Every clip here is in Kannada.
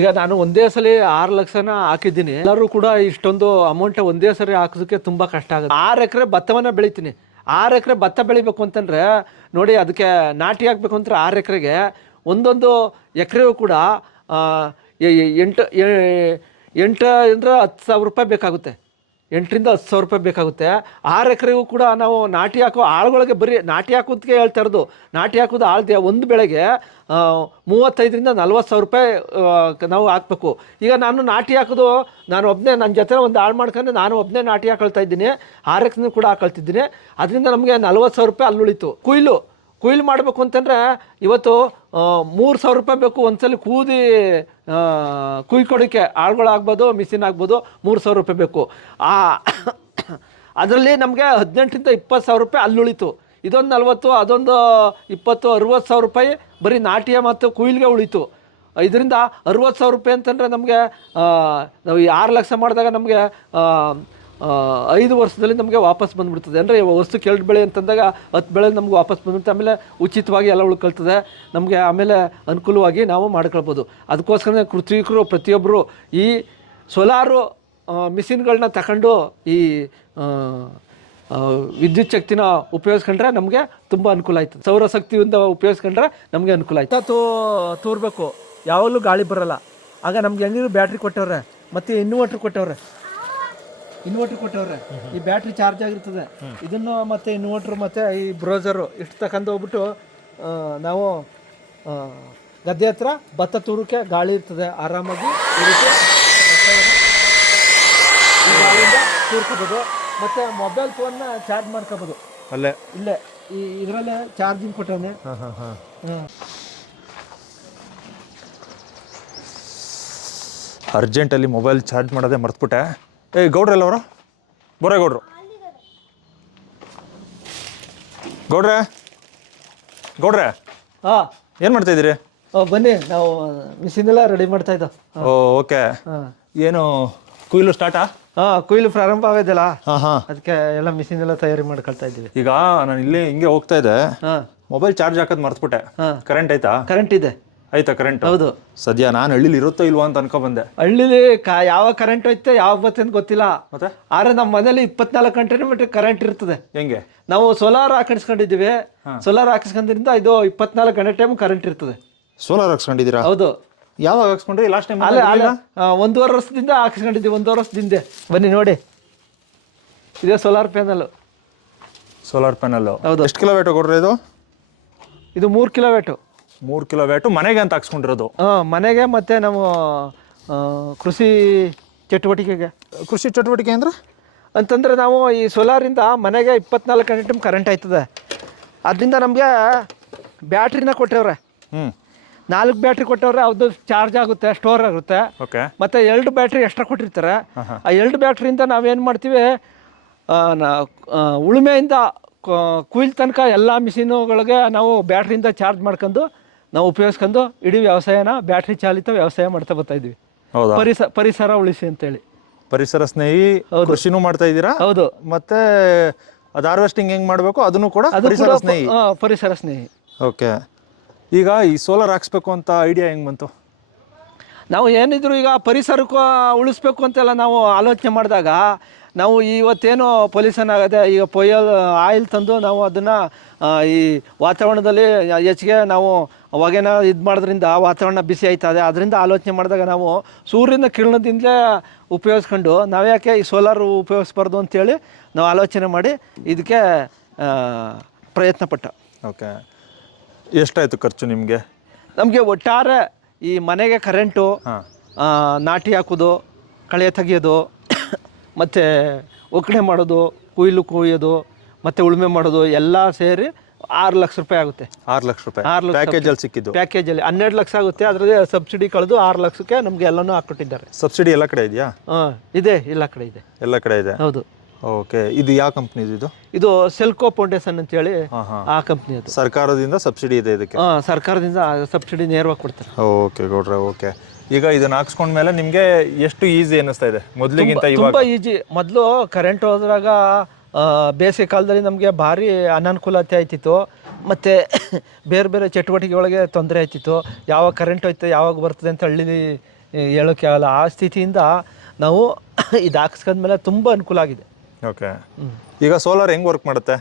ಈಗ ನಾನು ಒಂದೇ ಸಲ ಆರು ಲಕ್ಷನ ಹಾಕಿದ್ದೀನಿ. ಎಲ್ಲರೂ ಕೂಡ ಇಷ್ಟೊಂದು ಅಮೌಂಟ್ ಒಂದೇ ಸರಿ ಹಾಕೋದಕ್ಕೆ ತುಂಬ ಕಷ್ಟ ಆಗುತ್ತೆ. ಆರು ಎಕರೆ ಭತ್ತವನ್ನು ಬೆಳಿತೀನಿ. ಆರು ಎಕರೆ ಭತ್ತ ಬೆಳಿಬೇಕು ಅಂತಂದ್ರೆ ನೋಡಿ ಅದಕ್ಕೆ ನಾಟಿ ಹಾಕ್ಬೇಕು ಅಂದ್ರೆ ಆರು ಎಕರೆಗೆ ಒಂದೊಂದು ಎಕರೆಗೂ ಕೂಡ ಎಂಟು ಎಂಟು ಅಂದ್ರೆ ಹತ್ತು ಸಾವಿರ ರೂಪಾಯಿ ಬೇಕಾಗುತ್ತೆ. ಎಂಟರಿಂದ ಹತ್ತು ಸಾವಿರ ರೂಪಾಯಿ ಬೇಕಾಗುತ್ತೆ. ಆರು ಎಕರೆಗೂ ಕೂಡ ನಾವು ನಾಟಿ ಹಾಕೋ ಆಳುಗಳಿಗೆ ಬರೀ ನಾಟಿ ಹಾಕೋದಕ್ಕೆ ಹೇಳ್ತಾ ಇರೋದು. ನಾಟಿ ಹಾಕೋದು ಆಳ್ದೆ ಒಂದು ಬೆಳೆಗೆ ಮೂವತ್ತೈದರಿಂದ ನಲ್ವತ್ತು ಸಾವಿರ ರೂಪಾಯಿ ನಾವು ಹಾಕ್ಬೇಕು. ಈಗ ನಾನು ನಾಟಿ ಹಾಕೋದು, ನಾನು ಒಬ್ಬನೇ ನನ್ನ ಜೊತೆ ಒಂದು ಆಳು ಮಾಡ್ಕೊಂಡು ನಾನು ಒಬ್ಬನೇ ನಾಟಿ ಹಾಕೊಳ್ತಾ ಇದ್ದೀನಿ. ಆರು ಎಕರೆ ಕೂಡ ಹಾಕೊಳ್ತಿದ್ದೀನಿ. ಅದರಿಂದ ನಮಗೆ ನಲ್ವತ್ತು ಸಾವಿರ ರೂಪಾಯಿ ಅಲ್ಲಿ ಉಳಿತು ಕುಯ್ಲು. ಕುಯ್ಲು ಮಾಡಬೇಕು ಅಂತಂದರೆ ಇವತ್ತು ಮೂರು ಸಾವಿರ ರೂಪಾಯಿ ಬೇಕು ಒಂದ್ಸಲ ಕೂದಿ ಕುಯ್ಕೊಡೋಕ್ಕೆ ಆಳ್ಗಳಾಗ್ಬೋದು ಮಿಷಿನ್ ಆಗ್ಬೋದು ಮೂರು ಸಾವಿರ ರೂಪಾಯಿ ಬೇಕು. ಆ, ಅದರಲ್ಲಿ ನಮಗೆ ಹದಿನೆಂಟರಿಂದ ಇಪ್ಪತ್ತು ಸಾವಿರ ರೂಪಾಯಿ ಅಲ್ಲುಳಿತು. ಇದೊಂದು ನಲ್ವತ್ತು, ಅದೊಂದು ಇಪ್ಪತ್ತು, ಅರುವತ್ತು ಸಾವಿರ ರೂಪಾಯಿ ಬರೀ ನಾಟ್ಯ ಮತ್ತು ಕುಯ್ಲಿಗೆ ಉಳಿತು. ಇದರಿಂದ ಅರುವತ್ತು ಸಾವಿರ ರೂಪಾಯಿ ಅಂತಂದರೆ ನಮಗೆ ನಾವು ಈ ಆರು ಲಕ್ಷ ಮಾಡಿದಾಗ ನಮಗೆ ಐದು ವರ್ಷದಲ್ಲಿ ನಮಗೆ ವಾಪಸ್ ಬಂದುಬಿಡ್ತದೆ. ಅಂದರೆ ವರ್ಷಕ್ಕೆ ಎರಡು ಬೆಳೆ ಅಂತಂದಾಗ ಹತ್ತು ಬೆಳೆ ನಮ್ಗೆ ವಾಪಸ್ ಬಂದ್ಬಿಡುತ್ತೆ. ಆಮೇಲೆ ಉಚಿತವಾಗಿ ಎಲ್ಲ ಉಳ್ಕೊಳ್ತದೆ. ನಮಗೆ ಆಮೇಲೆ ಅನುಕೂಲವಾಗಿ ನಾವು ಮಾಡ್ಕೊಳ್ಬೋದು. ಅದಕ್ಕೋಸ್ಕರ ಕೃಷಿಕರು ಪ್ರತಿಯೊಬ್ಬರು ಈ ಸೋಲಾರು ಮಿಷಿನ್ಗಳನ್ನ ತಗೊಂಡು ಈ ವಿದ್ಯುತ್ ಶಕ್ತಿನ ಉಪಯೋಗಿಸ್ಕೊಂಡ್ರೆ ನಮಗೆ ತುಂಬ ಅನುಕೂಲ ಆಯ್ತು ಸೌರಶಕ್ತಿಯಿಂದ ಉಪಯೋಗಿಸ್ಕೊಂಡ್ರೆ ನಮಗೆ ಅನುಕೂಲ ಆಯಿತು ತೂ, ತೋರಬೇಕು. ಯಾವಾಗಲೂ ಗಾಳಿ ಬರಲ್ಲ. ಆಗ ನಮ್ಗೆ ಹೆಂಗಿದ್ರು ಬ್ಯಾಟ್ರಿ ಕೊಟ್ಟವ್ರೆ. ಮತ್ತು ಇನ್ವರ್ಟ್ರ್ ಕೊಟ್ಟವ್ರೆ. ಇನ್ವರ್ಟರ್ ಕೊಟ್ಟವ್ರೆ. ಈ ಬ್ಯಾಟ್ರಿ ಚಾರ್ಜ್ ಆಗಿರ್ತದೆ. ಇದನ್ನು ಮತ್ತೆ ಇನ್ವರ್ಟರ್ ಮತ್ತೆ ಈ ಬ್ರೌಸರು ಇಷ್ಟು ತಗೊಂಡು ಹೋಗ್ಬಿಟ್ಟು ನಾವು ಗದ್ದೆ ಹತ್ರ ಭತ್ತ ತೂರಕ್ಕೆ ಗಾಳಿ ಇರ್ತದೆ. ಆರಾಮಾಗಿ ತೂರ್ಕೋಬೋದು. ಮತ್ತೆ ಮೊಬೈಲ್ ಫೋನ್ನ ಚಾರ್ಜ್ ಮಾಡ್ಕೋಬೋದು. ಅಲ್ಲೇ. ಇಲ್ಲೇ. ಈ ಇದರಲ್ಲೇ ಚಾರ್ಜಿಂಗ್ ಕೊಟ್ಟವನೆ. ಹಾಂ ಹಾಂ ಹಾಂ. ಅರ್ಜೆಂಟಲ್ಲಿ ಮೊಬೈಲ್ ಚಾರ್ಜ್ ಮಾಡೋದೇ ಮರ್ತ್ಬಿಟ್ಟೆ. ಏಯ್ ಗೌಡ್ರಲ್ಲ ಅವರು? ಬರೋ ಗೌಡ್ರು. ಗೌಡ್ರೆ? ಗೌಡ್ರೆ? ಹಾಂ. ಏನು ಮಾಡ್ತಾ ಇದ್ದೀರಿ? ಬನ್ನಿ. ನಾವು ಮಿಷಿನ್ ಎಲ್ಲ ರೆಡಿ ಮಾಡ್ತಾ ಇದ್ದ. Oh okay. ಹಾಂ. ಏನು ಕುಯ್ಲು ಸ್ಟಾರ್ಟಾ ಹಾಂ ಕುಯ್ಲು ಪ್ರಾರಂಭ ಆಗಿದೆಯಲ್ಲ ಹಾಂ ಹಾಂ. ಅದಕ್ಕೆ ಎಲ್ಲ ಮಿಷಿನ್ ಎಲ್ಲ ತಯಾರಿ ಮಾಡ್ಕೊಳ್ತಾ ಇದ್ದೀವಿ. ಈಗ ನಾನು ಇಲ್ಲಿ ಹಿಂಗೆ ಹೋಗ್ತಾ ಇದ್ದೆ. ಹಾಂ. ಮೊಬೈಲ್ ಚಾರ್ಜ್ ಹಾಕೋದು ಮರ್ತ್ಬಿಟ್ಟೆ. ಹಾಂ. ಕರೆಂಟ್ ಆಯ್ತಾ? ಕರೆಂಟ್ ಇದೆ. ಆಯ್ತಾ ಕರೆಂಟ್ ಹೌದು. ಸದ್ಯ ನಾನು ಹಳ್ಳಿಲಿ ಇರುತ್ತೋ ಇಲ್ವಾ ಅಂತ ಅನ್ಕೊ ಬಂದೆ. ಹಳ್ಳಿಲಿ ಕಾ ಯಾವ ಕರೆಂಟ್ ಐತೆ ಯಾವಾಗ ಬತ್ತೆ ಅಂತ ಗೊತ್ತಿಲ್ಲ. ಮತ್ತೆ? ಆದ್ರೆ ನಮ್ಮ ಮನೇಲಿ ಇಪ್ಪತ್ನಾಲ್ಕು ಗಂಟೆ ಬಿಟ್ಟು ಕರೆಂಟ್ ಇರ್ತದೆ. ಹೆಂಗೆ? ನಾವು ಸೋಲಾರ್ ಹಾಕಿಸ್ಕೊಂಡಿದ್ದೀವಿ. ಸೋಲಾರ್ ಹಾಕಿಸ್ಕೊಂಡಿದ್ರಿಂದ ಇದು ಇಪ್ಪತ್ನಾಲ್ಕು ಗಂಟೆ ಟೈಮ್ ಕರೆಂಟ್ ಇರ್ತದೆ. ಸೋಲಾರ್ ಹಾಕ್ಸ್ಕೊಂಡಿದ್ದೀರಾ? ಹೌದು. ಯಾವಾಗ ಹಾಕ್ಸ್ಕೊಂಡ್ರಿ? ಲಾಸ್ಟ್ ಟೈಮ್ ಅಲ್ಲ ಅಲ್ಲ ಆ, ಒಂದೂವರೆ ವರ್ಷದಿಂದ ಹಾಕಿಸ್ಕೊಂಡಿದ್ದೀವಿ ಒಂದೂವರೆ ವರ್ಷದಿಂದ. ಬನ್ನಿ ನೋಡಿ. ಇದೇ ಸೋಲಾರ್ ಪ್ಯಾನಲ್ ಸೋಲಾರ್ ಪ್ಯಾನಲ್ ಹೌದು. ಎಷ್ಟು ಕಿಲೋಮೀಟರ್ ಕೊಡ್ರಿ ಇದು? ಇದು ಮೂರು ಕಿಲೋವೇಟು ಮೂರು ಕಿಲೋ ವ್ಯಾಟು ಮನೆಗೆ ಅಂತ ಹಾಕ್ಸ್ಕೊಂಡಿರೋದು. ಮನೆಗೆ ಮತ್ತು ನಾವು ಕೃಷಿ ಚಟುವಟಿಕೆಗೆ. ಕೃಷಿ ಚಟುವಟಿಕೆ ಅಂದ್ರೆ? ಅಂತಂದರೆ ನಾವು ಈ ಸೋಲಾರಿಂದ ಮನೆಗೆ ಇಪ್ಪತ್ನಾಲ್ಕು ಗಂಟೆ ಟೈಮ್ ಕರೆಂಟ್ ಆಯ್ತದೆ. ಅದರಿಂದ ನಮಗೆ ಬ್ಯಾಟ್ರಿನ ಕೊಟ್ಟವ್ರೆ. ಹ್ಞೂ ನಾಲ್ಕು ಬ್ಯಾಟ್ರಿ ಕೊಟ್ಟವ್ರೆ ಅದು ಚಾರ್ಜ್ ಆಗುತ್ತೆ ಸ್ಟೋರ್ ಆಗುತ್ತೆ. ಓಕೆ. ಮತ್ತು ಎರಡು ಬ್ಯಾಟ್ರಿ ಎಕ್ಸ್ಟ್ರಾ ಕೊಟ್ಟಿರ್ತಾರೆ. ಆ ಎರಡು ಬ್ಯಾಟ್ರಿಯಿಂದ ನಾವೇನು ಮಾಡ್ತೀವಿ ಉಳುಮೆಯಿಂದ ಕುಯ್ಲ್ ತನಕ ಎಲ್ಲ ಮಿಷಿನುಗಳಿಗೆ ನಾವು ಬ್ಯಾಟ್ರಿಯಿಂದ ಚಾರ್ಜ್ ಮಾಡ್ಕೊಂಡು ನಾವು ಉಪಯೋಗಿಸ್ಕೊಂಡು ಇಡೀ ವ್ಯವಸಾಯನ ಬ್ಯಾಟ್ರಿ ಚಾಲಿತ ವ್ಯವಸಾಯ ಮಾಡ್ತಾ ಬರ್ತಾ ಇದ್ವಿ. ಹೌದಾ? ಪರಿಸ ಪರಿಸರ ಉಳಿಸಿ ಅಂತೇಳಿ. ಪರಿಸರ ಸ್ನೇಹಿ ಕೃಷಿನೂ ಮಾಡ್ತಾ ಇದ್ದೀರಾ? ಹೌದು. ಮತ್ತೆ ಅದು ಹಾರ್ವೆಸ್ಟಿಂಗ್ ಹೆಂಗ್ ಮಾಡಬೇಕು? ಅದನ್ನು ಕೂಡ ಅದು ಪರಿಸರ ಕೂಡ ಸ್ನೇಹಿ. ಆ, ಪರಿಸರ ಸ್ನೇಹಿ. ಓಕೆ. ಈಗ ಈ ಸೋಲಾರ್ ಹಾಕ್ಸ್ಬೇಕು ಅಂತ ಐಡಿಯಾ ಹೆಂಗ್ ಬಂತು? ನಾವು ಏನಿದ್ರು ಈಗ ಪರಿಸರಕ್ಕೂ ಉಳಿಸ್ಬೇಕು ಅಂತೆಲ್ಲ ನಾವು ಆಲೋಚನೆ ಮಾಡಿದಾಗ ನಾವು ಇವತ್ತೇನು ಪೊಲ್ಯೂಷನ್ ಆಗುತ್ತೆ ಈಗ ಪೊಯಲ್ ಆಯಿಲ್ ತಂದು ನಾವು ಅದನ್ನು ಈ ವಾತಾವರಣದಲ್ಲಿ ಹೆಚ್ಚಿಗೆ ನಾವು ಹೊಗೆನ ಇದು ಮಾಡೋದ್ರಿಂದ ವಾತಾವರಣ ಬಿಸಿ ಆಯ್ತದೆ ಅದರಿಂದ ಆಲೋಚನೆ ಮಾಡಿದಾಗ ನಾವು ಸೂರ್ಯನ ಕಿರಣದಿಂದಲೇ ಉಪಯೋಗಿಸ್ಕೊಂಡು ನಾವ್ಯಾಕೆ ಈ ಸೋಲಾರ್ ಉಪಯೋಗಿಸ್ಬಾರ್ದು ಅಂತೇಳಿ ನಾವು ಆಲೋಚನೆ ಮಾಡಿ ಇದಕ್ಕೆ ಪ್ರಯತ್ನಪಟ್ಟ ಪ್ರಯತ್ನ ಪಟ್ಟ. ಓಕೆ. ಎಷ್ಟಾಯಿತು ಖರ್ಚು ನಿಮಗೆ? ನಮಗೆ ಒಟ್ಟಾರೆ ಈ ಮನೆಗೆ ಕರೆಂಟು ಹಾಂ. ನಾಟಿ ಹಾಕೋದು ಕಳೆ ತೆಗಿಯೋದು ಮತ್ತು ಒಕ್ಕಣೆ ಮಾಡೋದು ಕುಯ್ಲು ಕುಯ್ಯೋದು ಮತ್ತು ಉಳುಮೆ ಮಾಡೋದು ಎಲ್ಲ ಸೇರಿ ಆರು ಲಕ್ಷ ರೂಪಾಯಿ ಆಗುತ್ತೆ. ಆರು ಲಕ್ಷ ರೂಪಾಯಿ. ಆರು ಲಕ್ಷ ಪ್ಯಾಕೇಜಲ್ಲಿ ಸಿಕ್ಕಿದ್ದು. ಪ್ಯಾಕೇಜಲ್ಲಿ ಹನ್ನೆರಡು ಲಕ್ಷ ಆಗುತ್ತೆ ಅದರದೇ ಸಬ್ಸಿಡಿ ಕಳೆದು ಆರು ಲಕ್ಷಕ್ಕೆ ನಮಗೆ ಎಲ್ಲನೂ ಹಾಕ್ಕೊಟ್ಟಿದ್ದಾರೆ. ಸಬ್ಸಿಡಿ ಎಲ್ಲ ಕಡೆ ಇದೆಯಾ? ಹಾಂ ಇದೆ ಎಲ್ಲ ಕಡೆ ಇದೆ. ಎಲ್ಲ ಕಡೆ ಇದೆ. ಹೌದು. ಓಕೆ ಇದು ಯಾವ ಕಂಪ್ನಿ ಇದು ಇದು? ಸೆಲ್ಕೋ ಫೌಂಡೇಶನ್ ಅಂತ ಹೇಳಿ ಆ ಕಂಪ್ನಿ ಅದು. ಸರ್ಕಾರದಿಂದ ಸಬ್ಸಿಡಿ ಇದೆ ಇದಕ್ಕೆ? ಹಾಂ ಸರ್ಕಾರದಿಂದ ಸಬ್ಸಿಡಿ ನೇರವಾಗಿ ಕೊಡ್ತಾರೆ. ಓಕೆ ಗೌಡ್ರೆ ಓಕೆ ಈಗ ಇದನ್ನ ಹಾಕ್ಸ್ಕೊಂಡ್ಮೇಲೆ ನಿಮಗೆ ಎಷ್ಟು ಈಸಿ ಅನ್ನಿಸ್ತಾ ಇದೆ? ಮೊದಲಿಗಿಂತ ಇವಾಗ. ತುಂಬ ಈಜಿ ಮೊದಲು ಕರೆಂಟ್ ಹೋದ್ರಾಗ ಬೇಸಿಗೆ ಕಾಲದಲ್ಲಿ ನಮಗೆ ಭಾರಿ ಅನಾನುಕೂಲತೆ ಆಯ್ತಿತ್ತು. ಮತ್ತು ಬೇರೆ ಬೇರೆ ಚಟುವಟಿಕೆ ಒಳಗೆ ತೊಂದರೆ ಆಯ್ತಿತ್ತು. ಯಾವಾಗ ಕರೆಂಟ್ ಹೋಯ್ತು ಯಾವಾಗ ಬರ್ತದೆ ಅಂತ ಹಳ್ಳಿಲಿ ಹೇಳೋಕ್ಕೆ ಆಗಲ್ಲ. ಆ ಸ್ಥಿತಿಯಿಂದ ನಾವು ಇದು ಹಾಕ್ಸ್ಕೊಂಡ್ಮೇಲೆ ತುಂಬ ಅನುಕೂಲ ಆಗಿದೆ. ಓಕೆ ಈಗ ಸೋಲಾರ್ ಹೆಂಗೆ ವರ್ಕ್ ಮಾಡುತ್ತೆ?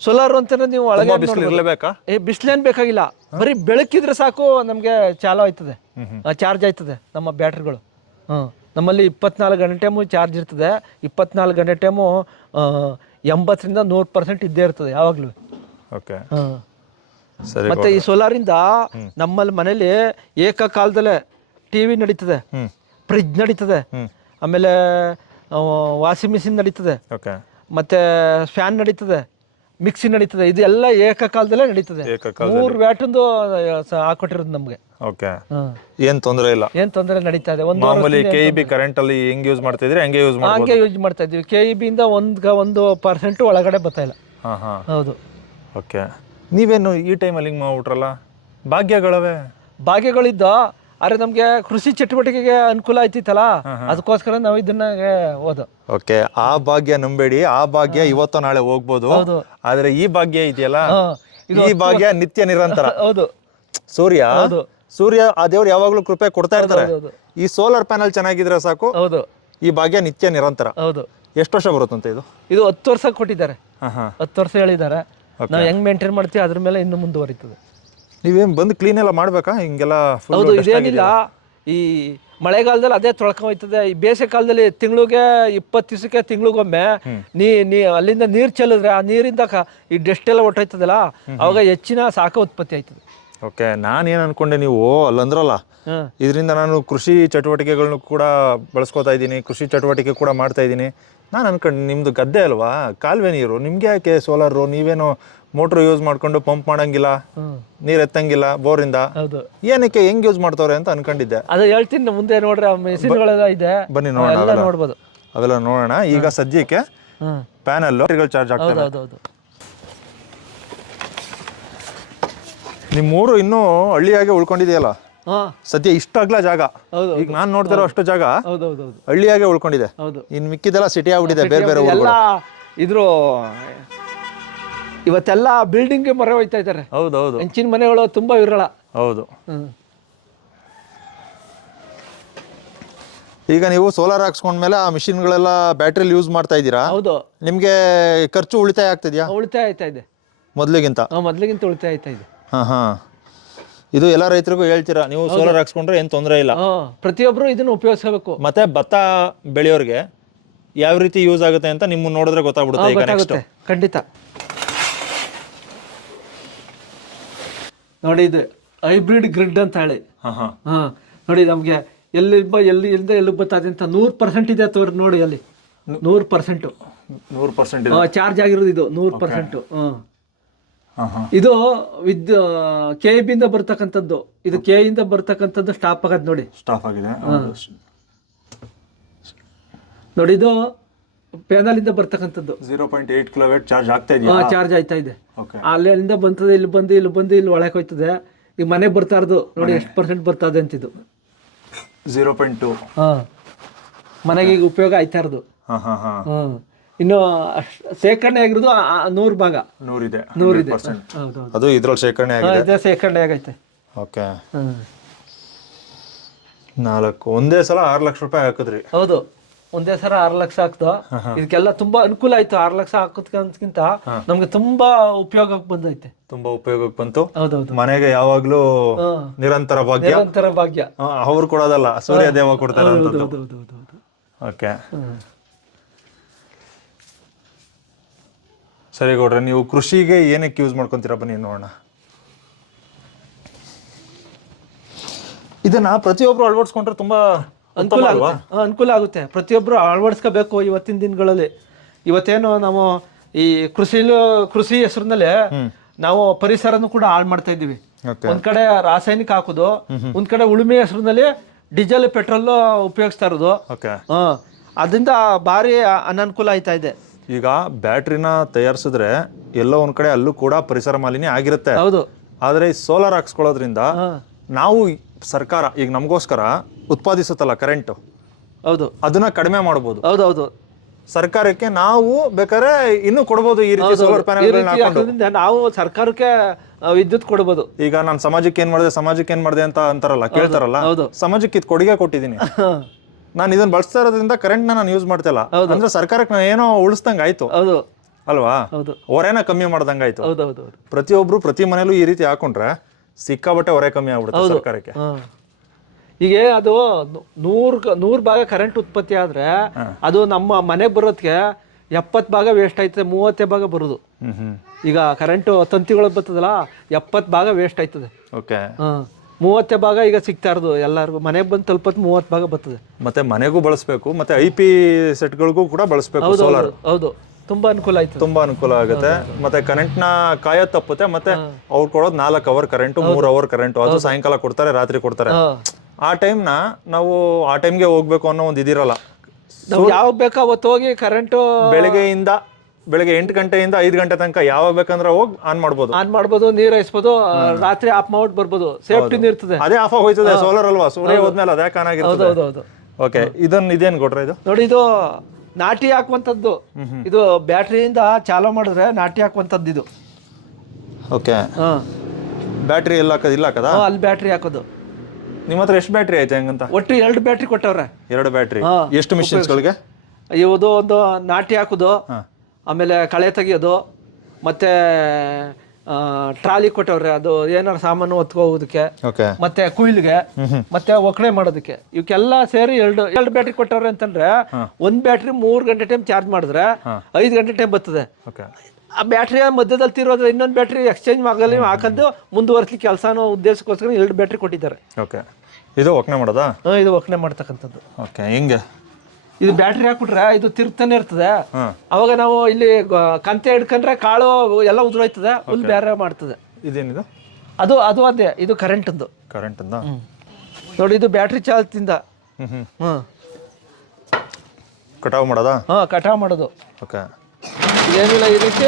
ಸೋಲಾರ್ ಅಂತಂದ್ರೆ ನೀವು ಒಳಗೆ ಬಿಸಿಲು ಇರಲೇಬೇಕಾ? ಏ ಬಿಸಿಲೇನು ಬೇಕಾಗಿಲ್ಲ. ಬರೀ ಬೆಳಕಿದ್ರೆ ಸಾಕು ನಮಗೆ ಚಾಲು ಆಯ್ತದೆ. ಚಾರ್ಜ್ ಆಯ್ತದೆ ನಮ್ಮ ಬ್ಯಾಟ್ರಿಗಳು. ಹ್ಞೂ ನಮ್ಮಲ್ಲಿ ಇಪ್ಪತ್ನಾಲ್ಕು ಗಂಟೆ ಟೈಮು ಚಾರ್ಜ್ ಇರ್ತದೆ. ಇಪ್ಪತ್ನಾಲ್ಕು ಗಂಟೆ ಟೈಮು ಎಂಬತ್ತರಿಂದ ನೂರು ಪರ್ಸೆಂಟ್ ಇದ್ದೇ ಇರ್ತದೆ ಯಾವಾಗಲೂ. ಓಕೆ. ಹಾಂ ಮತ್ತೆ ಈ ಸೋಲಾರಿಂದ ನಮ್ಮಲ್ಲಿ ಮನೇಲಿ ಏಕಕಾಲದಲ್ಲೇ ಟಿ ವಿ ನಡೀತದೆ. ಫ್ರಿಜ್ ನಡೀತದೆ. ಆಮೇಲೆ ವಾಷಿಂಗ್ ಮಿಷಿನ್ ನಡೀತದೆ. ಓಕೆ. ಮತ್ತೆ ಫ್ಯಾನ್ ನಡೀತದೆ. ಮಿಕ್ಸಿ ನಡೀತದೆ. ಇದು ಎಲ್ಲ ಏಕಕಾಲದಲ್ಲೇ ನಡೀತದೆ. ಏಕಕಾಲ ಮೂರು ವ್ಯಾಟೊಂದು ಹಾಕೊಟ್ಟಿರೋದು ನಮಗೆ. ಓಕೆ. ಏನ್ ತೊಂದರೆ ಇಲ್ಲ. ಏನ್ ತೊಂದರೆ ನಡೀತಾ ಇದೆ. ಒಂದು ಮಾಮೂಲಿ ಕೆ ಬಿ ಕರೆಂಟ್ ಅಲ್ಲಿ ಹೆಂಗ್ ಯೂಸ್ ಮಾಡ್ತಾ ಇದ್ರೆ ಹಂಗೆ ಯೂಸ್ ಮಾಡ್ಬೋದು. ಹಂಗೆ ಯೂಸ್ ಮಾಡ್ತಾ ಇದ್ದೀವಿ. ಕೆ ಇ ಬಿಯಿಂದ ಒಂದು ಒಂದು ಪರ್ಸೆಂಟ್ ಒಳಗಡೆ ಬರ್ತಾ ಇಲ್ಲ. ಹಾ ಹಾ. ಹೌದು. ಓಕೆ. ನೀವೇನು ಈ ಟೈಮಲ್ಲಿ ಹಿಂಗೆ ಮಾಡ್ಬಿಟ್ರಲ್ಲ? ಭಾಗ್ಯಗಳವೇ? ಭಾಗ್ಯಗಳಿದ್ದ? ಆದ್ರೆ ನಮ್ಗೆ ಕೃಷಿ ಚಟುವಟಿಕೆಗೆ ಅನುಕೂಲ ಆಯ್ತಿತ್ತಲ್ಲ? ಅದಕ್ಕೋಸ್ಕರ ನಾವು ಇದನ್ನ ಓದು. ಓಕೆ ಆ ಭಾಗ್ಯ ನಂಬೇಡಿ. ಆ ಭಾಗ್ಯ ಇವತ್ತು ನಾಳೆ ಹೋಗ್ಬೋದು. ಹೌದು. ಆದ್ರೆ ಈ ಭಾಗ್ಯ ಇದೆಯಲ್ಲ? ಈ ಭಾಗ್ಯ ನಿತ್ಯ ನಿರಂತರ. ಹೌದು. ಸೂರ್ಯ? ಹೌದು. ಸೂರ್ಯ ಆ ದೇವ್ರು ಯಾವಾಗ್ಲೂ ಕೃಪೆ ಕೊಡ್ತಾ ಇರ್ತಾರೆ. ಈ ಸೋಲಾರ್ ಪ್ಯಾನಲ್ ಚೆನ್ನಾಗಿದ್ರೆ ಸಾಕು. ಹೌದು. ಈ ಭಾಗ್ಯ ನಿತ್ಯ ನಿರಂತರ. ಹೌದು. ಎಷ್ಟು ವರ್ಷ ಬರುತ್ತಂತೆ ಇದು? ಇದು ಹತ್ತು ವರ್ಷ ಕೊಟ್ಟಿದ್ದಾರೆ. ಹತ್ತು ವರ್ಷ ಹೇಳಿದ್ದಾರೆ. ನಾವು ಹೆಂಗ್ ಮೇಂಟೈನ್ ಮಾಡ್ತೀವಿ ಅದ್ರ ಮೇಲೆ ಇನ್ನು ಮುಂದುವರಿತದೆ. ನೀವೇನ್ ಬಂದು ಕ್ಲೀನ್ ಎಲ್ಲ ಮಾಡ್ಬೇಕಾ? ಹಿಂಗೆಲ್ಲ ಹೌದು ಇದೇನಿಲ್ಲ. ಈ ಮಳೆಗಾಲದಲ್ಲಿ ಅದೇ ತೊಳಕ ಹೋಯ್ತದೆ. ಈ ಬೇಸಿಗೆ ಕಾಲದಲ್ಲಿ ತಿಂಗಳಿಗೆ ಇಪ್ಪತ್ತು ದಿವಸಕ್ಕೆ ತಿಂಗಳಿಗೊಮ್ಮೆ ನೀ ನೀ ಅಲ್ಲಿಂದ ನೀರು ಚೆಲ್ಲಿದ್ರೆ ಆ ನೀರಿಂದ ಕ- ಈ ಡಸ್ಟ್ ಎಲ್ಲ ಹೊಟ್ಟೋಯ್ತದಲ್ಲ ಅವಾಗ ಹೆಚ್ಚಿನ ಸಾಕ ಉತ್ಪತ್ತಿ ಆಯ್ತದೆ. ಓಕೆ ನಾನೇನು ಅನ್ಕೊಂಡೆ ನೀವು ಅಲ್ಲಂದ್ರಲ್ಲ ಹ್ಮ್ ಇದರಿಂದ ನಾನು ಕೃಷಿ ಚಟುವಟಿಕೆಗಳನ್ನು ಕೂಡ ಬಳಸ್ಕೊತಾ ಇದ್ದೀನಿ ಕೃಷಿ ಚಟುವಟಿಕೆ ಕೂಡ ಮಾಡ್ತಾ ಇದ್ದೀನಿ. ನಾನು ಅನ್ಕೊಂಡು ನಿಮ್ಮದು ಗದ್ದೆ ಅಲ್ವಾ? ಕಾಲುವೆ ನೀರು ನಿಮಗೆ ಯಾಕೆ ಸೋಲಾರು ನೀವೇನು ಮೋಟ್ರ್ ಯೂಸ್ ಮಾಡ್ಕೊಂಡು ಪಂಪ್ ಮಾಡಂಗಿಲ್ಲ ನೀರ್ ಎತ್ತಂಗಿಲ್ಲ ಬೋರಿಂದ ಹೌದು. ಏನಕ್ಕೆ ಹೆಂಗ್ ಯೂಸ್ ಮಾಡ್ತಾವ್ರೆ ಅಂತ ಅನ್ಕೊಂಡಿದ್ದೆ. ಅದು ಹೇಳ್ತೀನಿ ಮುಂದೆ ನೋಡ್ರಿ ಆ ಮೆಷಿನ್ಗಳೆಲ್ಲ ಇದೆ. ಬನ್ನಿ ನೋಡೋಣ ಎಲ್ಲ ಅವೆಲ್ಲ. ನೋಡ್ಬೋದು. ಅವೆಲ್ಲ ನೋಡೋಣ. ಈಗ ಸದ್ಯಕ್ಕೆ ಹ್ಮ್. ಪ್ಯಾನಲ್ಲು ಚಾರ್ಜ್ ಆಗ್ತವೆ. ಹೌದು ಹೌದು ನಿಮ್ಮೂರು ಇನ್ನೂ ಹಳ್ಳಿಯಾಗೆ ಉಳ್ಕೊಂಡಿದೆಯಲ್ಲ? ಹಾ. ಸದ್ಯ ಇಷ್ಟಾಗ್ಲ ಜಾಗ? ಹೌದು ಈಗ ನಾನ್ ನೋಡ್ತಿರೋ ಅಷ್ಟು ಜಾಗ ಹೌದು ಹೌದು ಹೌದು. ಹಳ್ಳಿಯಾಗೆ ಉಳ್ಕೊಂಡಿದೆ. ಹೌದು. ಇನ್ ಮಿಕ್ಕಿದೆಲ್ಲ ಸಿಟಿ ಆಗ್ಬಿಟ್ಟಿದೆ ಬೇರೆ ಬೇರೆ ಊರು ಇದ್ರು ಇವತ್ತೆಲ್ಲ ಬಿಲ್ಡಿಂಗ್ಗೆ ಮೊರೆ ಹೋಯ್ತಾ ಇದ್ದಾರೆ. ಹೌದೌದು ಹೆಂಚಿನ ಮನೆಗಳು ತುಂಬಾ ವಿರಳ. ಹೌದು. ಹ್ಮ್. ಈಗ ನೀವು ಸೋಲಾರ್ ಹಾಕ್ಸ್ಕೊಂಡ್ಮೇಲೆ ಆ ಮಿಷಿನ್ಗಳೆಲ್ಲ ಬ್ಯಾಟ್ರಿಲಿ ಯೂಸ್ ಮಾಡ್ತಾ ಇದ್ದೀರಾ? ಹೌದು. ನಿಮ್ಗೆ ಖರ್ಚು ಉಳಿತಾಯ ಆಗ್ತಿದ್ಯಾ? ಉಳಿತಾಯ ಆಯ್ತಾ ಇದೆ. ಮೊದ್ಲಿಗಿಂತ? ಮೊದಲಿಗಿಂತ ಮೊದ್ಲಿಗಿಂತ ಉಳಿತಾಯ ಆಯ್ತಾ ಇದೆ. ಹಾ ಹಾ. ಇದು ಎಲ್ಲ ರೈತರಿಗೂ ಹೇಳ್ತೀರಾ? ನೀವು ಸೋಲಾರ್ ಹಾಕ್ಸ್ಕೊಂಡ್ರೆ ಏನ್ ತೊಂದರೆ ಇಲ್ಲ. ಪ್ರತಿಯೊಬ್ಬರು ಪ್ರತಿಯೊಬ್ರು ಇದನ್ನ ಉಪಯೋಗಿಸಬೇಕು ಮತ್ತೆ ಭತ್ತ ಬೆಳೆಯೋರಿಗೆ ಯಾವ ರೀತಿ ಯೂಸ್ ಆಗುತ್ತೆ ಅಂತ ನಿಮ್ಮ ನೋಡಿದ್ರೆ ಗೊತ್ತಾಗ್ಬಿಡುತ್ತೆ ಈಗ ನೆಕ್ಸ್ಟ್ ಖಂಡಿತ. ನೋಡಿ ಇದು ಹೈಬ್ರಿಡ್ ಗ್ರಿಡ್ ಅಂತ ಹೇಳಿ. ಹಾ ನೋಡಿ ನಮ್ಗೆ ಎಲ್ಲಿ ಬ- ಎಲ್ಲಿ ಇಲ್ಲಿಂದ ಎಲ್ಲಿ ಬರ್ತದೆ ಅಂತ ನೂರು ಪರ್ಸೆಂಟ್ ಇದೆ ತೋರಿ ನೋಡಿ ಅಲ್ಲಿ. ನೂರು ಪರ್ಸೆಂಟು ನೂರು ಪರ್ಸೆಂಟ್ ಚಾರ್ಜ್ ಆಗಿರೋದು ಇದು ನೂರು ಪರ್ಸೆಂಟು ಹಾ. ಇದು ವಿದ್ ಕೆ ಇಂದ ಬರ್ತಕ್ಕಂಥದ್ದು. ಇದು ಕೆ ಇಂದ ಬರ್ತಕ್ಕಂಥದ್ದು ಸ್ಟಾಪ್ ಆಗದ್ ನೋಡಿ. ಸ್ಟಾಪ್ ಆಗಿದೆ. ನೋಡಿ ಇದು ಪ್ಯಾನಲ್ ಇಂದ ಬರ್ತಕ್ಕಂಥದ್ದು. Zero point eight kilowatt charge ಆಗ್ತಾ ಇದೆಯಾ? ಚಾರ್ಜ್ ಆಯ್ತಾ ಇದೆ. ಅಲ್ಲಿಂದ ಬಂತದೆ ಇಲ್ಲಿ ಬಂದು ಇಲ್ಲಿ ಬಂದು ಇಲ್ಲಿ ಒಳಗೆ ಹೋಯ್ತದೆ. ಈಗ ಮನೆ ಬರ್ತಾ ಇರೋದು ನೋಡಿ ಎಷ್ಟು ಪರ್ಸೆಂಟ್ ಬರ್ತದೆ ಅಂತಿದ್ದು. ಜೀರೋ ಪಾಯಿಂಟ್ ಟು ಹಾ. ಮನೆಗೆ ಈಗ ಉಪಯೋಗ ಆಯ್ತಾ ಇರೋದು. ಹಾ ಹಾ ಹಾ. ಹ್ಮ್ ಇನ್ನು ಅಷ್ಟ್ ಶೇಖರಣೆ ಆಗಿರೋದು ನೂರು ಭಾಗ. ನೂರಿದೆ ನೂರಿದೆ ಅದು ಇದ್ರಲ್ಲಿ ಶೇಖರಣೆ ಆಗಿದೆ? ಇದೇ ಶೇಖರಣೆ ಆಗೈತೆ. ಓಕೆ ಹ್ಞೂ ನಾಲ್ಕು ಒಂದೇ ಸಲ ಆರು ಲಕ್ಷ ರೂಪಾಯಿ ಹಾಕಿದ್ರಿ. ಹೌದು. ಒಂದೇ ಸರ ಆರು ಲಕ್ಷ ಹಾಕ್ತು ಇದಕ್ಕೆಲ್ಲ ತುಂಬಾ ಅನುಕೂಲ ಆಯ್ತು. ಆರು ಲಕ್ಷ ಹಾಕೋದ್ಕಿಂತ ನಮ್ಗೆ ತುಂಬಾ ಉಪಯೋಗ ಬಂದೈತೆ. ತುಂಬಾ ಉಪಯೋಗಕ್ಕೆ ಬಂತು. ಹೌದೌದು. ಮನೆಗೆ ಯಾವಾಗ್ಲೂ ನಿರಂತರ ಭಾಗ್ಯ. ನಿರಂತರ ಭಾಗ್ಯ. ಅವ್ರು ಕೊಡೋದಲ್ಲ ಸೂರ್ಯ ದೇವ ಕೊಡ್ತಾರೆ ಓಕೆ. ಸರಿ ಗೌಡ್ರೆ ನೀವು ಕೃಷಿಗೆ ಏನಕ್ಕೆ ಯೂಸ್ ಮಾಡ್ಕೊಂತೀರಾ? ಬನ್ನಿ ನೋಡೋಣ. ಇದನ್ನ ಪ್ರತಿಯೊಬ್ರು ಅಳವಡಿಸ್ಕೊಂಡ್ರೆ ತುಂಬಾ ಅನುಕೂಲ ಆಗುತ್ತೆ. ಅನುಕೂಲ ಆಗುತ್ತೆ. ಪ್ರತಿಯೊಬ್ರು ಅಳವಡಿಸ್ಕೋಬೇಕು ಇವತ್ತಿನ ದಿನಗಳಲ್ಲಿ. ಇವತ್ತೇನು ನಾವು ಈ ಕೃಷಿಲು ಕೃಷಿ ಹೆಸರಿನಲ್ಲಿ ನಾವು ಪರಿಸರನು ಕೂಡ ಹಾಳು ಮಾಡ್ತಾ ಇದ್ದೀವಿ. ಒಂದ್ ಕಡೆ ರಾಸಾಯನಿಕ ಹಾಕೋದು ಒಂದ್ ಕಡೆ ಉಳುಮೆ ಹೆಸರಿನಲ್ಲಿ ಡೀಸೆಲ್ ಪೆಟ್ರೋಲ್ ಉಪಯೋಗಿಸ್ತಾ ಇರೋದು. ಅದರಿಂದ ಭಾರಿ ಅನನುಕೂಲ ಆಯ್ತಾ ಇದೆ. ಈಗ ಬ್ಯಾಟ್ರಿನ ತಯಾರಿಸಿದ್ರೆ ಎಲ್ಲೋ ಒಂದ್ ಕಡೆ ಅಲ್ಲೂ ಕೂಡ ಪರಿಸರ ಮಾಲಿನ್ಯ ಆಗಿರುತ್ತೆ. ಹೌದು. ಆದ್ರೆ ಈ ಸೋಲಾರ್ ಹಾಕ್ಸ್ಕೊಳ್ಳೋದ್ರಿಂದ ನಾವು ಸರ್ಕಾರ ಈಗ ನಮಗೋಸ್ಕರ ಉತ್ಪಾದಿಸುತ್ತಲ್ಲ ಕರೆಂಟ್ ಹೌದು. ಅದನ್ನ ಕಡಿಮೆ ಮಾಡ್ಬೋದು. ಹೌದು ಹೌದು. ಸರ್ಕಾರಕ್ಕೆ ನಾವು ಬೇಕಾದ್ರೆ ಇನ್ನು ಕೊಡ್ಬೋದು ಈ ರೀತಿ ಸೋಲಾರ್ ಪ್ಯಾನೆಲ್ ನಾವು ಸರ್ಕಾರಕ್ಕೆ ಆ, ವಿದ್ಯುತ್ ಕೊಡ್ಬೋದು. ಈಗ ನಾನು ಸಮಾಜಕ್ಕೆ ಏನ್ ಮಾಡಿದೆ ಸಮಾಜಕ್ಕೆ ಏನ್ ಮಾಡಿದೆ ಅಂತ ಅಂತಾರಲ್ಲ ಕೇಳ್ತಾರಲ್ಲ ಹೌದು. ಸಮಾಜಕ್ಕೆ ಇದು ಕೊಡುಗೆ ಕೊಟ್ಟಿದ್ದೀನಿ. ನಾನು ಇದನ್ನ ಬಳಸ್ತಾ ಇರೋದ್ರಿಂದ ಕರೆಂಟ್ ನಾನು ಯೂಸ್ ಮಾಡ್ತಿಲ್ಲ ಅಂದ್ರೆ ಸರ್ಕಾರಕ್ಕೆ ನಾನು ಏನೋ ಉಳಿಸ್ದಂಗ ಆಯ್ತು. ಹೌದು. ಅಲ್ವಾ? ಹೌದು. ಹೊರೆನ ಕಮ್ಮಿ ಮಾಡ್ದಂಗ ಆಯ್ತು. ಹೌದು ಹೌದು ಹೌದು. ಪ್ರತಿಯೊಬ್ರು ಪ್ರತಿ ಮನೇಲೂ ಈ ರೀತಿ ಹಾಕೊಂಡ್ರೆ ಸಿಕ್ಕಾಬಟ್ಟೆ ಹೊರೆ ಕಮ್ಮಿ ಆಗ್ಬಿಡುತ್ತೆ ಸರ್ಕಾರಕ್ಕೆ. ಹಾ. ಈಗ ಅದು ನೂರ್ ನೂರ್ ಭಾಗ ಕರೆಂಟ್ ಉತ್ಪತ್ತಿ ಆದ್ರೆ ಅದು ನಮ್ಮ ಮನೆಗೆ ಬರೋದಕ್ಕೆ ಎಪ್ಪತ್ತು ಭಾಗ ವೇಸ್ಟ್ ಆಯ್ತದೆ ಮೂವತ್ತೇ ಭಾಗ ಬರೋದು. ಈಗ ಕರೆಂಟ್ ತಂತಿಗಳು ಬರ್ತದಲ್ಲ ಎಪ್ಪತ್ತು ಭಾಗ ವೇಸ್ಟ್ ಆಯ್ತದೆ. ಓಕೆ. ಮೂವತ್ತೇ ಭಾಗ ಈಗ ಸಿಗ್ತಾ ಇರೋದು ಎಲ್ಲರಿಗೂ. ಮನೆಗೆ ಬಂದು ತಲುಪತ್ ಮೂವತ್ತು ಭಾಗ ಬರ್ತದೆ. ಮತ್ತೆ ಮನೆಗೂ ಬಳಸಬೇಕು ಮತ್ತೆ ಐ ಪಿ ಸೆಟ್ಗಳಿಗೂ ಕೂಡ ಬಳಸಬೇಕು ಸೋಲಾರ್ ಹೌದು ತುಂಬಾ ಅನುಕೂಲ ಆಯ್ತು ತುಂಬಾ ಅನುಕೂಲ ಆಗುತ್ತೆ. ಮತ್ತೆ ಕರೆಂಟ್ನ ಕಾಯ ತಪ್ಪುತ್ತೆ ಮತ್ತೆ ಅವ್ರು ಕೊಡೋದು ನಾಲ್ಕು ಅವರ್ ಕರೆಂಟ್ ಮೂರ್ ಅವರ್ ಕರೆಂಟ್ ಅದು ಸಾಯಂಕಾಲ ಕೊಡ್ತಾರೆ ರಾತ್ರಿ ಕೊಡ್ತಾರೆ. ಆ ಟೈಮ್ನ ನಾವು ಆ ಟೈಮ್ಗೆ ಹೋಗ್ಬೇಕು ಅನ್ನೋ ಒಂದು ಇದಿರಲ್ಲ. ನಾವು ಯಾವಾಗ ಬೇಕೋ ಅವತ್ತು ಹೋಗಿ ಕರೆಂಟು ಬೆಳಗ್ಗೆಯಿಂದ ಬೆಳಗ್ಗೆ ಎಂಟು ಗಂಟೆಯಿಂದ ಐದು ಗಂಟೆ ತನಕ ಯಾವಾಗ ಬೇಕಂದ್ರೆ ಹೋಗಿ ಆನ್ ಮಾಡ್ಬೋದು. ಆನ್ ಮಾಡ್ಬೋದು ನೀರು ಹಾಯಿಸ್ಬೋದು ರಾತ್ರಿ ಆಫ್ ಮಾಡ್ಬಿಟ್ಟು ಬರ್ಬೋದು. ಸೇಫ್ಟಿ ಇರ್ತದೆ ಅದೇ ಆಫ್ ಆಗಿ ಹೋಯ್ತದೆ ಸೋಲಾರ್ ಅಲ್ವಾ? ಸೂರ್ಯ ಹೋದ್ಮೇಲೆ ಅದೇ ಆನ್ ಆಗಿರ್ತದೆ. ಹೌದು ಹೌದು ಓಕೆ ಇದನ್ನ ಇದೇನ್ ಕೊಟ್ರೆ ಇದು? ನೋಡಿ ಇದು ನಾಟಿ ಹಾಕುವಂಥದ್ದು. ಇದು ಬ್ಯಾಟ್ರಿಯಿಂದ ಚಾಲೋ ಮಾಡಿದ್ರೆ ನಾಟಿ ಹಾಕುವಂಥದ್ದು ಇದು. ಓಕೆ ಹಾಂ. ಬ್ಯಾಟ್ರಿ ಎಲ್ಲ ಹಾಕೋದು ಇಲ್ಲ ಹಾಕದ? ಅಲ್ಲಿ ಬ್ಯಾಟ್ರಿ ಹಾಕೋದು. ನಿಮ್ಮ ಹತ್ರ ಎಷ್ಟು ಬ್ಯಾಟ್ರಿ ಐತೆ ಹೆಂಗಂತ? ಒಟ್ಟು ಎರಡು ಬ್ಯಾಟ್ರಿ ಕೊಟ್ಟವ್ರೆ. ಎರಡು ಬ್ಯಾಟ್ರಿ. ಹಾ. ಎಷ್ಟು ಮಿಷಿನ್ಸ್ಗಳಿಗೆ ಇವುದು ಒಂದು ನಾಟಿ ಹಾಕೋದು ಆಮೇಲೆ ಕಳೆ ತೆಗಿಯೋದು ಮತ್ತೆ ಆ, ಟ್ರಾಲಿ ಕೊಟ್ಟವ್ರೆ. ಅದು ಏನಾರ ಸಾಮಾನು ಓಕೆ. ಮತ್ತೆ ಕುಯ್ಲಿಗೆ ಮತ್ತೆ ಒಕ್ಕಣೆ ಮಾಡೋದಕ್ಕೆ. ಇವಕ್ಕೆಲ್ಲ ಸೇರಿ ಎರಡು ಎರಡು ಬ್ಯಾಟ್ರಿ ಕೊಟ್ಟವ್ರೆ ಅಂತಂದ್ರೆ ಒಂದ್ ಬ್ಯಾಟ್ರಿ ಮೂರ್ ಗಂಟೆ ಟೈಮ್ ಚಾರ್ಜ್ ಮಾಡಿದ್ರೆ ಐದು ಗಂಟೆ ಟೈಮ್ ಬರ್ತದೆ. ಓಕೆ. ಆ ಬ್ಯಾಟ್ರಿ ಮಧ್ಯದಲ್ಲಿ ತಿರೋದ್ರೆ ಇನ್ನೊಂದು ಬ್ಯಾಟ್ರಿ ಎಕ್ಸ್ಚೇಂಜ್ ಆಗಲಿ ಹಾಕೊಂಡು ಮುಂದುವರ್ಸ್ಲಿಕ್ಕೆ ಅನ್ನೋ ಉದ್ದೇಶಕ್ಕೋಸ್ಕರ ಎರಡು ಬ್ಯಾಟ್ರಿ ಕೊಟ್ಟಿದ್ದಾರೆ. ಓಕೆ. ಇದು ಒಕ್ಕಣೆ ಮಾಡೋದಾ? ಹಾಂ ಇದು ಒಕ್ಕಣೆ ಮಾಡ್ತಕ್ಕಂಥದ್ದು. ಓಕೆ ಹಿಂಗೆ? ಇದು ಬ್ಯಾಟ್ರಿ ಹಾಕ್ಬಿಟ್ರೆ ಇದು ತಿರುಗ್ತಾನೆ ಇರ್ತದೆ. ಅವಾಗ ನಾವು ಇಲ್ಲಿ ಕಂತೆ ಹಿಡ್ಕೊಂಡ್ರೆ ಕಾಳು ಎಲ್ಲ ಉದುರೋಯ್ತದೆ ಹುಲ್ ಬೇರೆ ಮಾಡ್ತದೆ. ಇದೇನಿದು? ಅದು ಅದು ಅದೇ ಇದು ಕರೆಂಟದ್ದು ಕರೆಂಟ್ ಅಂದ ನೋಡಿ ಇದು ಬ್ಯಾಟ್ರಿ ಚಾಲಿತಿಂದ ಹ್ಞೂ ಕಟಾವ್ ಮಾಡೋದಾ? ಹಾಂ ಕಟಾವ್ ಮಾಡೋದು. ಓಕೆ. ಇದೇನಿಲ್ಲ ಈ ರೀತಿ.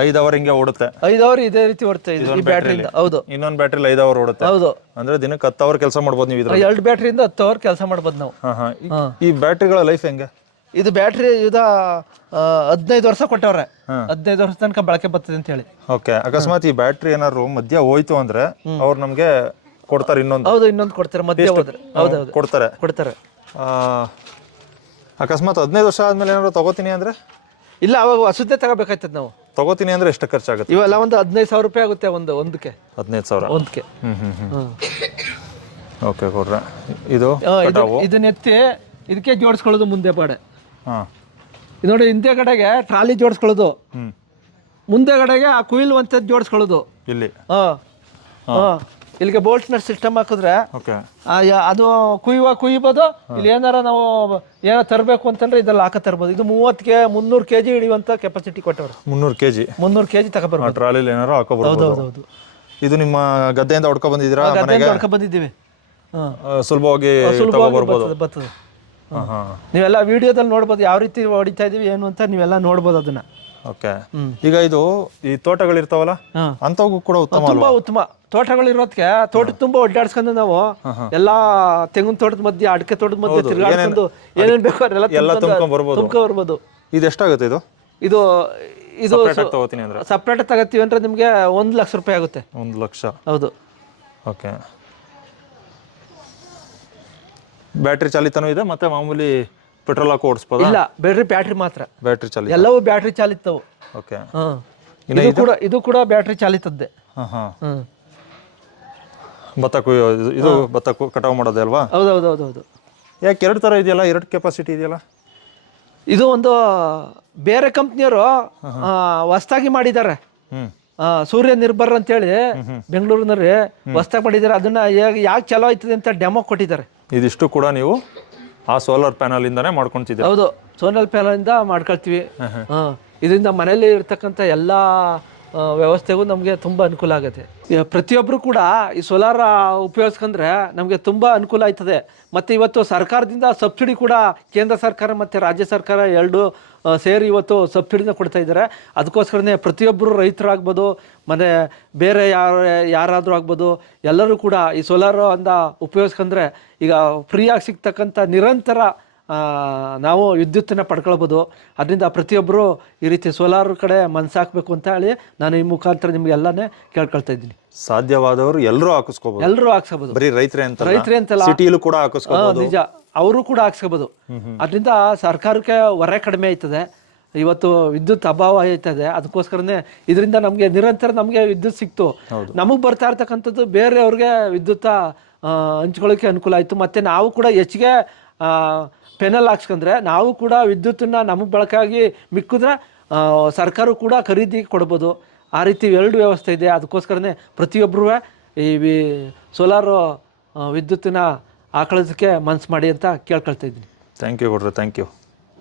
ಐದು ಅವರ್ ಹಿಂಗೆ ಓಡುತ್ತೆ. ಐದು ಅವರ್ ಇದೇ ರೀತಿ ಓಡುತ್ತೆ ಇದು ಈ ಬ್ಯಾಟ್ರಿಯಿಂದ ಹೌದು. ಇನ್ನೊಂದು ಬ್ಯಾಟ್ರಿ ಐದು ಅವರ್ ಓಡುತ್ತೆ. ಹೌದು. ಅಂದ್ರೆ ದಿನಕ್ಕೆ ಹತ್ತು ಅವರ್ ಕೆಲಸ ಮಾಡ್ಬೋದು ನೀವು ಇದರ ಎರಡು ಬ್ಯಾಟ್ರಿಯಿಂದ ಹತ್ತು ಅವರ್ ಕೆಲಸ ಮಾಡ್ಬೋದು ನಾವು. ಹಾ ಹಾ. ಈ- ಈ ಬ್ಯಾಟ್ರಿಗಳ ಲೈಫ್ ಹೆಂಗೆ? ಇದು ಬ್ಯಾಟ್ರಿ ಇದು ಹದಿನೈದು ವರ್ಷ ಕೊಟ್ಟವ್ರೆ. ಹದಿನೈದು ವರ್ಷ ತನಕ ಬಳಕೆ ಬರ್ತದೆ ಅಂತ ಹೇಳಿ. ಓಕೆ ಅಕಸ್ಮಾತ್ ಈ ಬ್ಯಾಟ್ರಿ ಏನಾದ್ರು ಮಧ್ಯ ಹೋಯ್ತು ಅಂದ್ರೆ ಅವ್ರು ನಮ್ಗೆ ಕೊಡ್ತಾರೆ ಇನ್ನೊಂದು. ಹೌದು ಇನ್ನೊಂದು ಕೊಡ್ತಾರೆ ಮಧ್ಯ ಹೋದ್ರೆ. ಹೌದು ಹೌದು. ಕೊಡ್ತಾರೆ. ಕೊಡ್ತಾರೆ. ಅಕಸ್ಮಾತ್ ಹದಿನೈದು ವರ್ಷ ಆದ್ಮೇಲೆ ಏನಾದ್ರು ತಗೋತೀನಿ ಅಂದ್ರೆ? ಇಲ್ಲ ಅವಾಗ ಹೊಸದೇ ತಗೋಬೇಕಾಯ್ತದ ನಾವು. ತಗೋತೀನಿ ಅಂದ್ರೆ ಎಷ್ಟು ಖರ್ಚಾಗುತ್ತೆ? ಇವೆಲ್ಲ ಒಂದು ಹದಿನೈದು ಸಾವಿರ ರೂಪಾಯಿ ಆಗುತ್ತೆ ಒಂದು ಒಂದಕ್ಕೆ ಹದಿನೈದು ಸಾವಿರ. ಒಂದಕ್ಕೆ. ಓಕೆ ಕೊಡ್ರೆ. ಇದು ಇದನ್ನ ಎತ್ತಿ ಇದಕ್ಕೆ ಜೋಡಿಸ್ಕೊಳ್ಳೋದು ಮುಂದೆ ಬಾಡೆ ನೋಡಿ ಹಿಂದೆ ಕಡೆಗೆ ಟ್ರಾಲಿ ಜೋಡಿಸ್ಕೊಳ್ಳೋದು. ಮುಂದೆ ಕಡೆಗೆ ಆ ಕುಯಿಲ್ ಒಂಥದ್ದು ಜೋಡಿಸ್ಕೊಳ್ಳೋದು. ಇಲ್ಲಿ. ಹಾಂ. ಹಾಂ. ಇಲ್ಲಿಗೆ ಬೋಲ್ಟ್ ನಟ್ ಸಿಸ್ಟಮ್ ಹಾಕಿದ್ರೆ ಅದು ಕುಯ್ಯುವ ಕುಯ್ಬೋದು. ಇಲ್ಲಿ ಏನಾರ ನಾವು ಏನೋ ತರಬೇಕು ಅಂತಂದ್ರೆ ಇದ್ರಲ್ಲಿ ಹಾಕ ತರ್ಬೋದು. ಇದು ಮೂವತ್ತಿಗೆ ಮುನ್ನೂರು ಕೆ ಜಿ ಹಿಡಿಯುವಂಥ ಕೆಪಾಸಿಟಿ ಕೊಟ್ಟವ್ರು. ಮುನ್ನೂರು ಕೆ ಜಿ ಮುನ್ನೂರು ಕೆ ಜಿ ತಗೊಬರ್ಬೋದು ಟ್ರಾಲಿಲಿ ಏನಾರು ಹಾಕೋಬಹುದು ಇದು ನಿಮ್ಮ ಗದ್ದೆಯಿಂದ ಹೊಡ್ಕೊ ಬಂದಿದ್ದೀರಾ ಹೊಡ್ಕೊ ಹೊಡ್ಕೊಂಡ್ ಬಂದಿದ್ದೀವಿ. ಹಾಂ. ಸುಲಭವಾಗಿ ಸುಲಭವಾಗಿ ಬರ್ಬೋದು ಬರ್ತದೆ. ನೀವೆಲ್ಲ ವಿಡಿಯೋದಲ್ಲಿ ನೋಡ್ಬೋದು ಯಾವ ರೀತಿ ಹೊಡಿತಾ ಇದೀವಿ ಏನು ಅಂತ ನೀವೆಲ್ಲ ನೋಡ್ಬೋದು ಅದನ್ನ. ಓಕೆ. ಈಗ ಇದು ಈ ತೋಟಗಳಿರ್ತಾವಲ್ಲ ಇರ್ತಾವಲ್ಲ ಅಂಥವು ಕೂಡ ಉತ್ತಮ ತುಂಬಾ ಉತ್ತಮ. ತೋಟಗಳು ಇರೋದಕ್ಕೆ ತೋಟದ ತುಂಬಾ ಒಡ್ಡಾಡ್ಸ್ಕೊಂಡು ನಾವು ಎಲ್ಲಾ ತೆಂಗಿನ ತೋಟದ ಮಧ್ಯೆ ಅಡಿಕೆ ತೋಟದ ಮಧ್ಯೆ ತಿರುಗಾಡ್ಕೊಂಡು ಏನೇನ್ ಬೇಕೋ ಎಲ್ಲ ತುಂಬ್ಕೊಂಡ್ ಬರ್ಬೋದು. ಇದು ಎಷ್ಟಾಗುತ್ತೆ ಇದು? ಇದು ಇದು ಸಪ್ರೇಟ್ ತಗೋತೀವಿ ಅಂದ್ರೆ ನಿಮ್ಗೆ ಒಂದ್ ಲಕ್ಷ ರೂಪಾಯಿ ಆಗುತ್ತೆ. ಒಂದ್ ಲಕ್ಷ. ಹೌದು. ಓಕೆ. ಬ್ಯಾಟ್ರಿ ಚಾಲಿತನೂ ಇದೆ ಮತ್ತೆ ಮಾಮೂಲಿ ಪೆಟ್ರೋಲ್ ಹಾಕಿ ಓಡಿಸ್ಬೋದು? ಇಲ್ಲ ಬ್ಯಾಟ್ರಿ ಬ್ಯಾಟ್ರಿ ಮಾತ್ರ. ಬ್ಯಾಟ್ರಿ ಚಾಲಿತ. ಎಲ್ಲವೂ ಬ್ಯಾಟ್ರಿ ಚಾಲಿತವು. ಓಕೆ ಹ್ಮ್ ಇದು ಕೂಡ ಇದು ಕೂಡ ಬ್ಯಾಟ್ರಿ ಚಾಲಿತದ್ದೆ. ಹಾಂ ಹಾಂ. ಹ್ಮ್ ಭತ್ತ ಕುಯ್ಯೋ ಇದು- ಇದು ಭತ್ತ ಕು- ಕಟಾವು ಮಾಡೋದೇ ಅಲ್ವಾ? ಹೌದು ಯಾಕೆ ಎರಡು ಥರ ಇದೆಯಲ್ಲ ಎರಡು ಕೆಪಾಸಿಟಿ ಇದೆಯಲ್ಲ? ಇದು ಒಂದು ಬೇರೆ ಕಂಪ್ನಿಯವರು ಹೊಸ್ದಾಗಿ ಮಾಡಿದ್ದಾರೆ. ಹ್ಞೂ ಆ, ಸೂರ್ಯ ನಿರ್ಭರ್ ಅಂತೇಳಿ ಬೆಂಗಳೂರಿನಲ್ಲಿ ಹೊಸ್ದಾಗಿ ಮಾಡಿದ್ದಾರೆ. ಅದನ್ನ ಯಾಕೆ ಚಲೋ ಆಯ್ತದೆ ಅಂತ ಡೆಮೋ ಕೊಟ್ಟಿದ್ದಾರೆ. ಇದಿಷ್ಟು ಕೂಡ ನೀವು ಆ ಸೋಲಾರ್ ಪ್ಯಾನಲಿಂದನೇ ಮಾಡ್ಕೊತಿದ್ದೀರಾ. ಹೌದು ಸೋಲಾರ್ ಪ್ಯಾನಲ್ ಇಂದ ಮಾಡ್ಕೊಳ್ತೀವಿ. ಇದರಿಂದ ಮನೆಯಲ್ಲಿ ಇರ್ತಕ್ಕಂಥ ಎಲ್ಲ ವ್ಯವಸ್ಥೆಗೂ ನಮಗೆ ತುಂಬ ಅನುಕೂಲ ಆಗುತ್ತೆ. ಪ್ರತಿಯೊಬ್ಬರೂ ಕೂಡ ಈ ಸೋಲಾರ್ ಉಪಯೋಗಿಸ್ಕೊಂಡ್ರೆ ನಮಗೆ ತುಂಬ ಅನುಕೂಲ ಆಯ್ತದೆ. ಮತ್ತು ಇವತ್ತು ಸರ್ಕಾರದಿಂದ ಸಬ್ಸಿಡಿ ಕೂಡ ಕೇಂದ್ರ ಸರ್ಕಾರ ಮತ್ತು ರಾಜ್ಯ ಸರ್ಕಾರ ಎರಡು ಸೇರಿ ಇವತ್ತು ಸಬ್ಸಿಡಿನ ಕೊಡ್ತಾ ಇದ್ದಾರೆ. ಅದಕ್ಕೋಸ್ಕರನೇ ಪ್ರತಿಯೊಬ್ಬರು ರೈತರಾಗ್ಬೋದು ಮತ್ತು ಬೇರೆ ಯಾರು ಯಾರಾದರೂ ಆಗ್ಬೋದು ಎಲ್ಲರೂ ಕೂಡ ಈ ಸೋಲಾರ್ ಅಂದ ಉಪಯೋಗಿಸ್ಕೊಂಡ್ರೆ ಈಗ ಫ್ರೀಯಾಗಿ ಸಿಗ್ತಕ್ಕಂಥ ನಿರಂತರ ನಾವು ವಿದ್ಯುತ್ತನ್ನು ಪಡ್ಕೊಳ್ಬೋದು. ಅದರಿಂದ ಪ್ರತಿಯೊಬ್ಬರು ಈ ರೀತಿ ಸೋಲಾರ್ ಕಡೆ ಮನಸ್ಸಾಕಬೇಕು ಅಂತ ಹೇಳಿ ನಾನು ಈ ಮುಖಾಂತರ ನಿಮ್ಗೆಲ್ಲನೇ ಕೇಳ್ಕೊಳ್ತಾ ಇದ್ದೀನಿ. ಸಾಧ್ಯವಾದವರು ಎಲ್ಲರೂ ಹಾಕಿಸ್ಕೋಬಹುದು ಎಲ್ಲರೂ ಹಾಕ್ಸ್ಬೋದು ಬರೀ ರೈತರೇ ಅಂತ ರೈತರೇ ಅಂತಲ್ಲ. ಸಿಟಿಲೂ ಕೂಡ ಹಾಕಿಸ್ಕೋಬಹುದು ನಿಜ. ಅವರು ಕೂಡ ಹಾಕ್ಸ್ಕೋಬೋದು. ಅದರಿಂದ ಸರ್ಕಾರಕ್ಕೆ ಹೊರೆ ಕಡಿಮೆ ಆಯ್ತದೆ. ಇವತ್ತು ವಿದ್ಯುತ್ ಅಭಾವ ಆಯ್ತದೆ. ಅದಕ್ಕೋಸ್ಕರನೇ ಇದರಿಂದ ನಮಗೆ ನಿರಂತರ ನಮಗೆ ವಿದ್ಯುತ್ ಸಿಕ್ತು. ನಮಗೆ ಬರ್ತಾ ಇರ್ತಕ್ಕಂಥದ್ದು ಬೇರೆಯವ್ರಿಗೆ ವಿದ್ಯುತ್ ಹಂಚ್ಕೊಳ್ಳೋಕ್ಕೆ ಹಂಚ್ಕೊಳ್ಳೋಕೆ ಅನುಕೂಲ ಆಯಿತು. ಮತ್ತು ನಾವು ಕೂಡ ಹೆಚ್ಚಿಗೆ ಪೆನಲ್ ಹಾಕ್ಸ್ಕೊಂಡ್ರೆ ನಾವು ಕೂಡ ವಿದ್ಯುತ್ತನ್ನು ನಮಗೆ ಬಳಕೆಯಾಗಿ ಮಿಕ್ಕಿದ್ರೆ ಸರ್ಕಾರ ಕೂಡ ಖರೀದಿ ಕೊಡ್ಬೋದು. ಆ ರೀತಿ ಎರಡು ವ್ಯವಸ್ಥೆ ಇದೆ. ಅದಕ್ಕೋಸ್ಕರನೇ ಪ್ರತಿಯೊಬ್ಬರೂ ಈ ಸೋಲಾರು ವಿದ್ಯುತ್ತನ್ನ ಹಾಕೊಳ್ಳೋದಕ್ಕೆ ಮನ್ಸು ಮಾಡಿ ಅಂತ ಕೇಳ್ಕೊಳ್ತಾ ಇದ್ದೀನಿ. ಥ್ಯಾಂಕ್ ಯು ಗೌಡ್ರೆ ಥ್ಯಾಂಕ್ ಯು